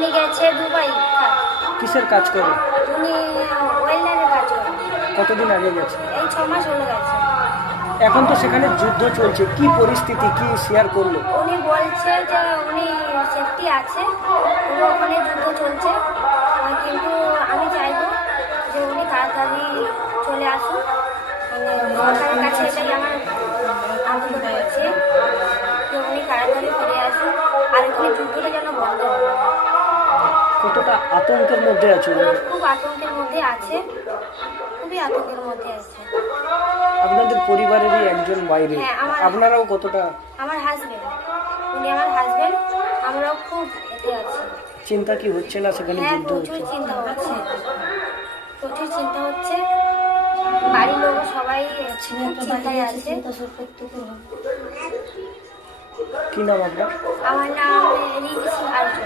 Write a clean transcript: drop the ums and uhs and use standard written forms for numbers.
উনি গেছে দুবাই। কিসের কাজ করে? উনি ওয়েল্ডারের কাজ করে। কতদিন আগে গেছে? এই 6 মাস হলো গেছে। এখন তো সেখানে যুদ্ধ চলছে, কি পরিস্থিতি, কি শেয়ার করলো? উনি বলছে যে উনি সেফটি আছে, পুরো ওখানে যুদ্ধ চলছে, কিন্তু আমি চাইবো যে উনি তাড়াতাড়ি চলে আসুন। মানে সরকারের কাছে এটাই আমার আবেদন করছি যে উনি তাড়াতাড়ি ফিরে আসুন, আর এখানে যুদ্ধটা যেন বন্ধ হয়। কতটা আতঙ্কের মধ্যে আছে? খুব আতঙ্কের মধ্যে আছে, খুবই আতঙ্কের মধ্যে আছে। আপনাদের পরিবারেরই একজন বাইরে, হ্যাঁ, আপনারাও কতটা? আমার হাজবেন্ড, উনি আমার হাজবেন্ড, আমরাও খুব এতে আছি। চিন্তা কি হচ্ছে না সেখানে হ্যাঁ, যুদ্ধ প্রচুর হচ্ছে? চিন্তা হচ্ছে, প্রচুর চিন্তা হচ্ছে। বাড়ির লোক সবাই খুব চিন্তায় আছে। কি নাম আপনার? আমার নাম রিকি সিং আর্য।